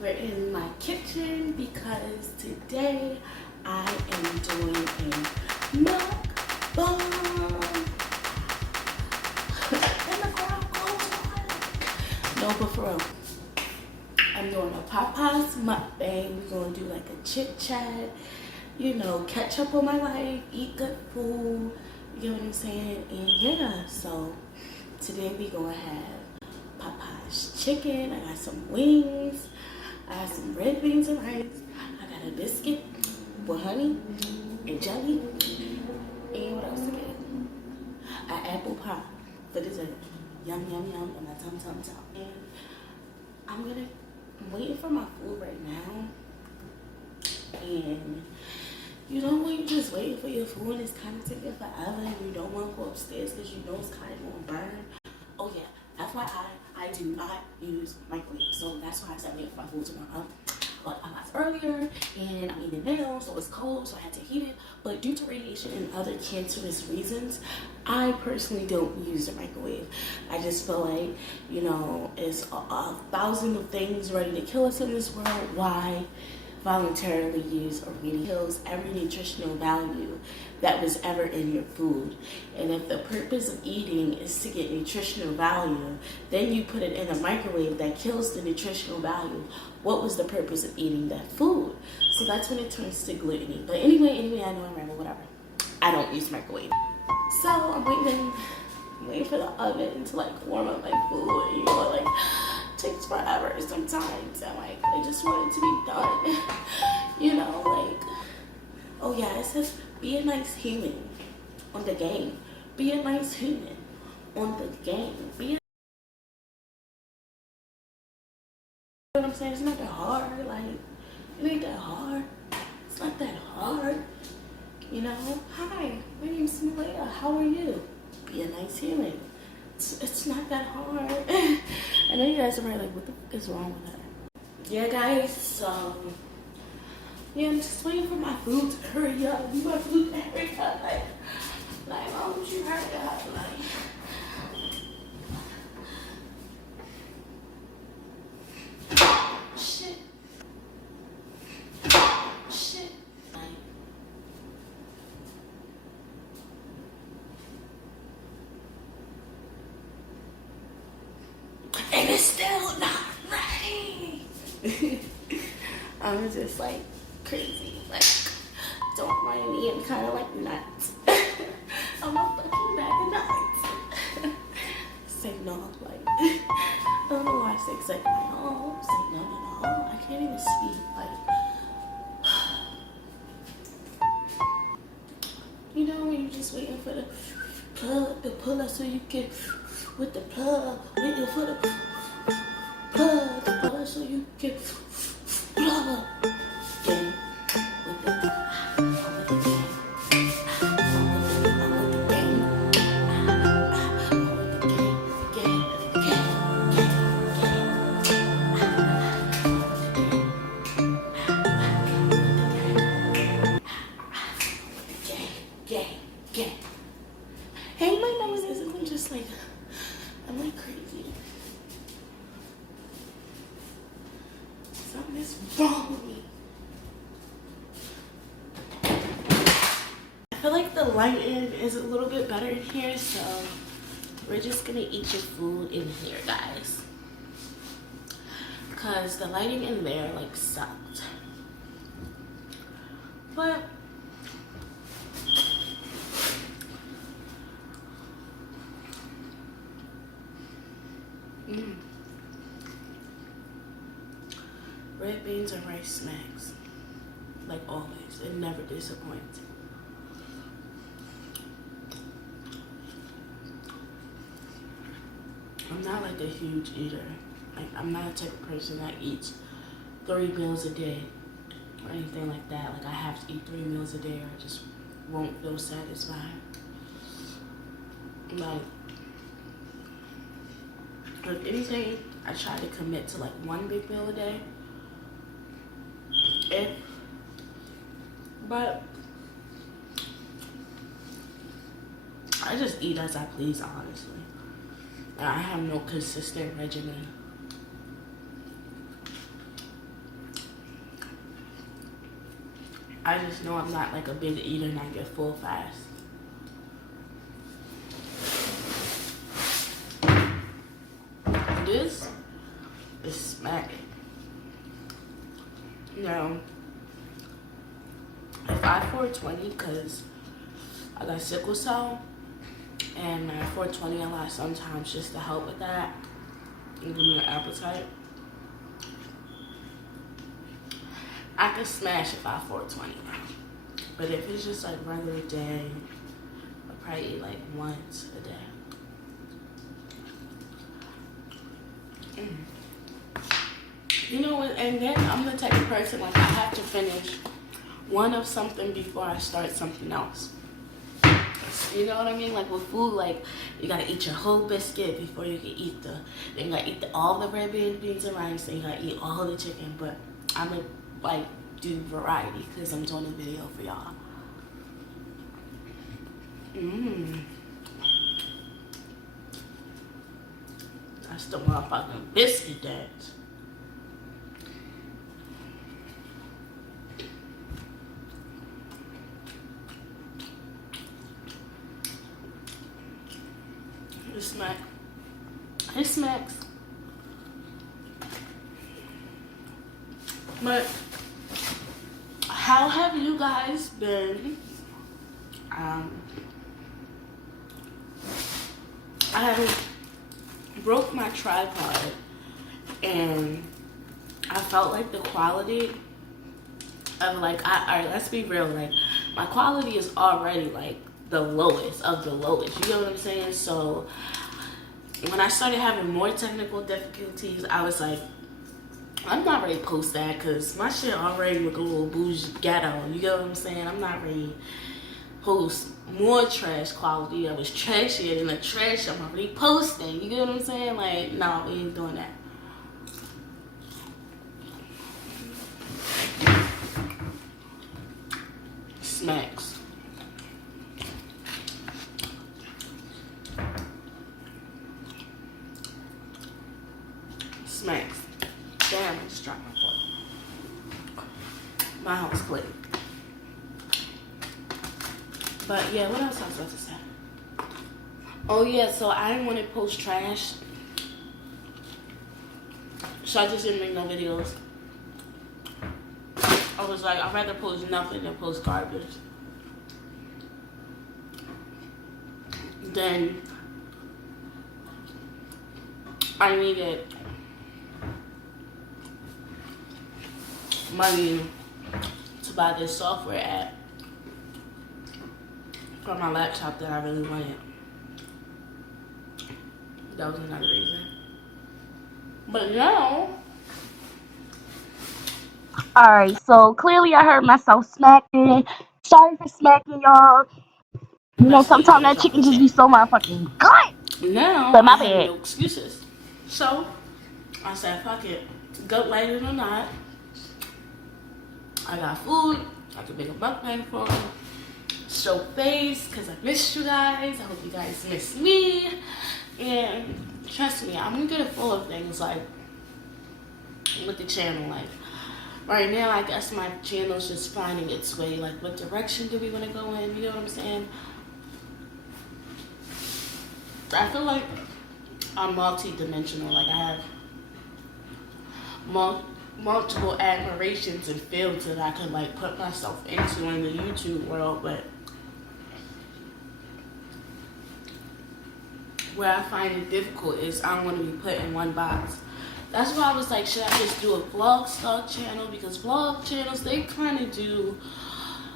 we're in my kitchen because today I am doing a mukbang. And the crowd goes wild. No, but for real, I'm doing a Popeyes mukbang. We're gonna do like a chit chat, you know, catch up on my life, eat good food. You get what I'm saying? And yeah, so today we gonna have Popeyes chicken. I got some wings. I have some red beans and rice. I got a biscuit with honey and jelly. And what else again? An apple pie for dessert. Yum, yum, yum. And my tum, tum, tum. And I'm waiting for my food right now. And you know when you're just waiting for your food and it's kind of taking forever and you don't want to go upstairs because you know it's kind of going to burn. Oh yeah, FYI, I do not use microwave. So that's why I said waiting for my food to warm up. But I was earlier and I'm eating now, so it's cold, so I had to heat it. But due to radiation and other cancerous reasons, I personally don't use the microwave. I just feel like, you know, it's a thousand of things ready to kill us in this world. Why voluntarily use or really kills every nutritional value that was ever in your food? And if the purpose of eating is to get nutritional value, then you put it in a microwave that kills the nutritional value. What was the purpose of eating that food? So that's when it turns to gluttony. But anyway, I know I'm ramble, whatever. I don't use microwave. So I'm waiting for the oven to like warm up my food. You know, like takes forever sometimes, and like I just want it to be done. You know, like, oh yeah, it says be a nice human on the game. Be a nice human on the game. You know what I'm saying? It's not that hard. Like, it ain't that hard. It's not that hard. You know? Hi, my name's Malaya. How are you? Be a nice human. It's not that hard. I know you guys are probably like, what the fuck is wrong with her? Yeah, guys, so yeah, I'm just waiting for my food to hurry up. My food to hurry up. Like, why don't you hurry up? Like, shit. And it's still not ready. I'm just like crazy. Like, don't mind me. I'm kind of like nuts. I'm a fucking bag of nuts. Say no, like, I don't know why I say like no. Say no. I can't even speak. Like, you know when you're just waiting for the plug to pull up so you can with the plug, waiting for the plug to pull up so you can plug. Game with the Hey, my nose isn't just like, I'm like crazy. Something is wrong with me. I feel like the lighting is a little bit better in here, so we're just gonna eat your food in here, guys. Because the lighting in there, like, sucked. But red beans and rice snacks, like always, it never disappoints. I'm not like a huge eater. Like, I'm not the type of person that eats 3 meals a day or anything like that. Like, I have to eat 3 meals a day or I just won't feel satisfied. Like, if anything, I try to commit to like 1 big meal a day. But I just eat as I please, honestly. And I have no consistent regimen. I just know I'm not like a big eater and I get full fast. This is smacking. Now, if I 420, because I got sickle cell, and at 420 a lot sometimes just to help with that and give me an appetite. I can smash if I 420 now. But if it's just like regular day, I'll probably eat like once a day. You know what, and then I'm the type of person, like I have to finish one of something before I start something else. You know what I mean? Like with food, like you gotta eat your whole biscuit before you can eat then you gotta eat all the red beans and rice, then you gotta eat all the chicken. But I'm gonna like do variety because I'm doing a video for y'all. That's the motherfucking biscuit dance. It smacks. But how have you guys been? I broke my tripod and I felt like the quality of like, alright, let's be real, like my quality is already like the lowest of the lowest, you know what I'm saying? So when I started having more technical difficulties, I was like, I'm not ready to post that because my shit already look a little bougie ghetto, you know what I'm saying? I'm not ready to post more trash quality that was trashier than the trash I'm already posting, you know what I'm saying? Like, no, we ain't doing that. Smacks. Smacks. Damn, I just dropped my foot. My house clean. But yeah, what else I was about to say? Oh yeah, so I didn't want to post trash. So I just didn't make no videos. I was like, I'd rather post nothing than post garbage. Then I needed money to buy this software app for my laptop that I really wanted. That was another reason. But now, alright, so clearly I heard myself smacking. Sorry for smacking, y'all. You know, sometimes that chicken just be so motherfucking good. Now, but my bad. I have no excuses. So, I said, fuck it. Gut lighted or not, I got food. I can make a mukbang for them. Show face, because I missed you guys. I hope you guys miss me. And trust me, I'm gonna get it full of things, like, with the channel. Like, right now, I guess my channel's just finding its way. Like, what direction do we want to go in? You know what I'm saying? I feel like I'm multi-dimensional. Like, I have multiple admirations and fields that I could, like, put myself into in the YouTube world. But where I find it difficult is I don't want to be put in one box. That's why I was like, should I just do a vlog style channel? Because vlog channels, they kind of do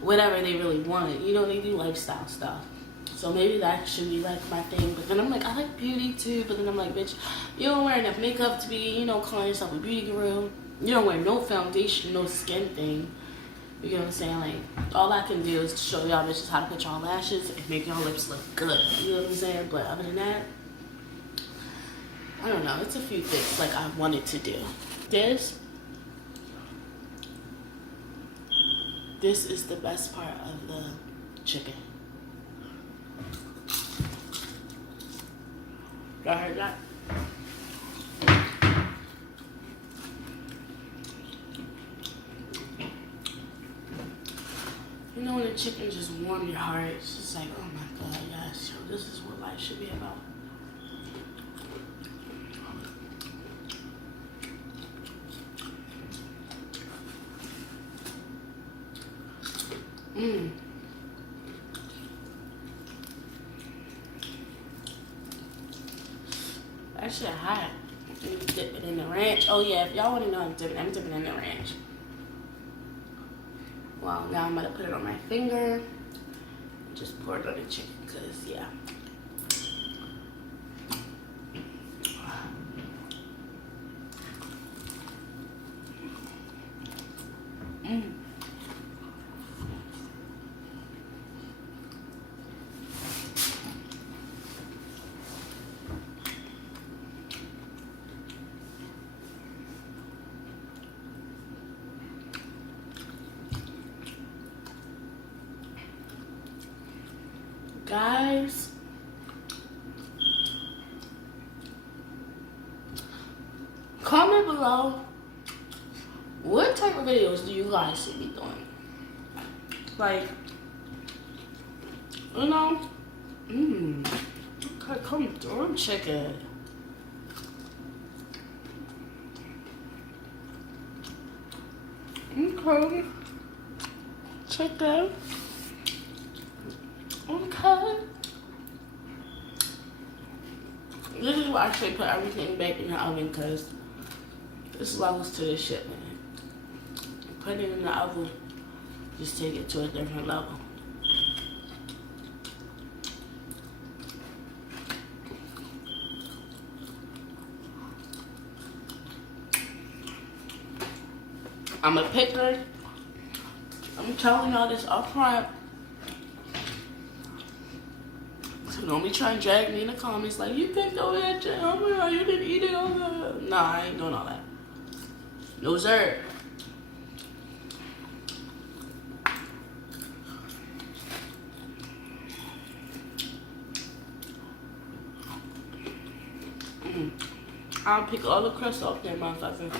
whatever they really want. You know, they do lifestyle stuff. So maybe that should be like my thing. But then I'm like, I like beauty too. But then I'm like, bitch, you don't wear enough makeup to be, you know, calling yourself a beauty guru. You don't wear no foundation, no skin thing. You know what I'm saying? Like, all I can do is show y'all bitches how to put y'all lashes and make y'all lips look good. You know what I'm saying? But other than that, I don't know. It's a few things like I wanted to do. This is the best part of the chicken. Y'all heard that? You know when the chicken just warm your heart, it's just like, oh my God, yes, yo, this is what life should be about. That shit hot. You dip it in the ranch. Oh yeah, if y'all want to know I'm dipping in the ranch. Well, now I'm about to put it on my finger. Just pour it on the chicken, cause yeah. Guys, comment below what type of videos do you guys see me doing? Like, you know, okay, come through, chicken. Okay, chicken. Okay. This is why I should put everything back in the oven, because this belongs to the shipment. Put it in the oven, just take it to a different level. I'm a picker. I'm telling y'all this up front. So don't be trying to drag me in the comments like, you picked over that chicken, oh, you didn't eat it over. Nah, I ain't doing all that. No sir. I'll pick all the crust off there, motherfucker.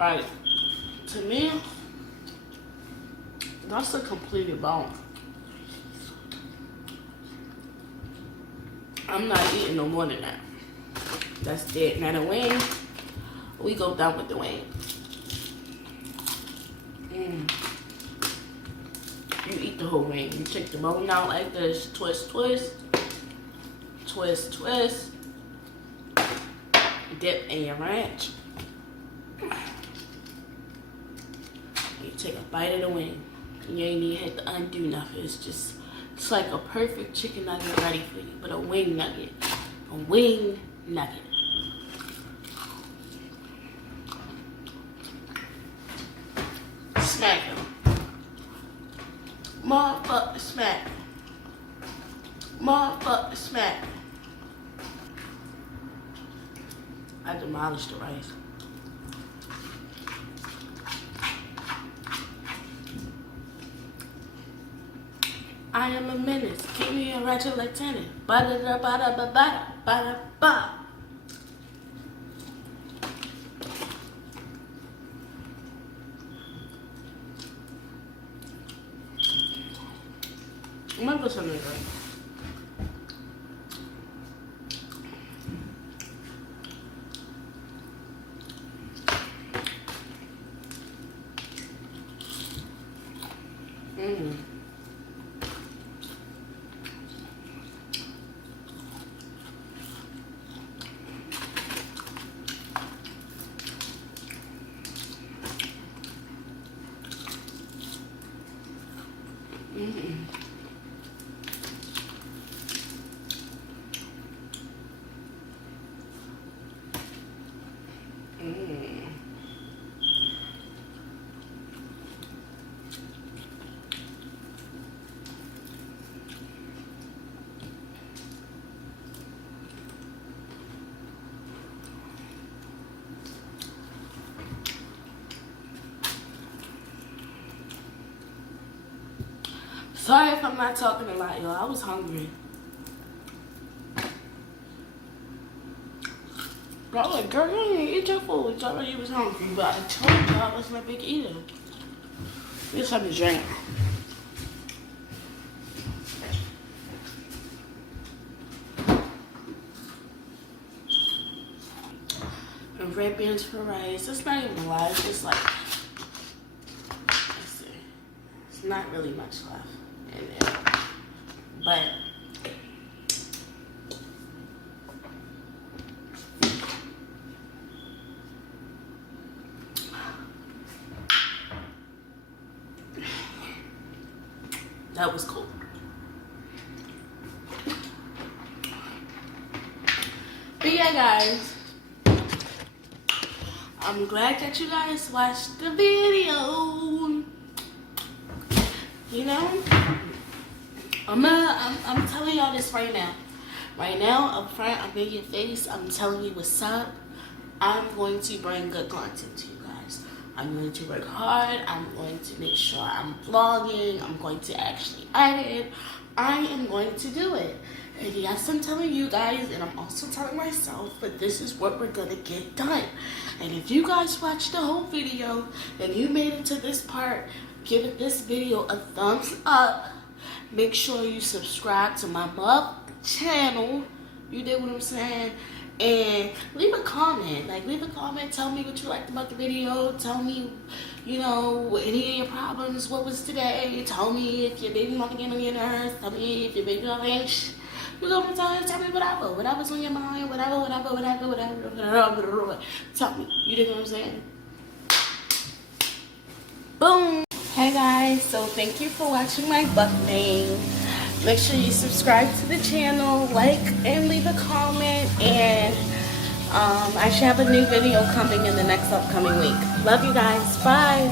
Alright, to me, that's a completed bone. I'm not eating no more than that. That's it. Now the wing, we go down with the wing. You eat the whole wing. You take the bone out like this. Twist, twist. Twist, twist. Dip in your ranch. You take a bite of the wing. You ain't even have to undo nothing. It's like a perfect chicken nugget ready for you, but a wing nugget. A wing nugget. Smack him. Motherfucker smack. Motherfucker smack. I demolished the rice. I am a menace. Keep me a ratchet lieutenant. Ba-da-da-ba-da-ba-ba-da-ba-da-ba. I'm gonna put something in there. Sorry if I'm not talking a lot, y'all. I was hungry. Bro, I was like, girl, you didn't eat your food. You already was hungry, but I told you I wasn't a big eater. Get something to drink. And red beans for rice. It's not even a lot. It's just like, let's see. It's not really much left in there. But that was cool. But yeah, guys, I'm glad that you guys watched the video. You know, I'm telling y'all this right now. Right now, up front, I'm in your face. I'm telling you what's up. I'm going to bring good content to you guys. I'm going to work hard. I'm going to make sure I'm vlogging. I'm going to actually edit. I am going to do it. And yes, I'm telling you guys, and I'm also telling myself, but this is what we're going to get done. And if you guys watched the whole video and you made it to this part, give this video a thumbs up. Make sure you subscribe to my channel. You did what I'm saying? And leave a comment. Like, leave a comment. Tell me what you liked about the video. Tell me, you know, any of your problems. What was today? Tell me if your baby mama getting on your nerves. Tell me if your baby mama ain't. You know what I'm saying? Tell me whatever. Whatever's on your mind. Whatever. Tell me. You know what I'm saying? Boom. Hey guys. So thank you for watching my mukbang. Make sure you subscribe to the channel, like, and leave a comment. And I should have a new video coming in the next upcoming week. Love you guys. Bye.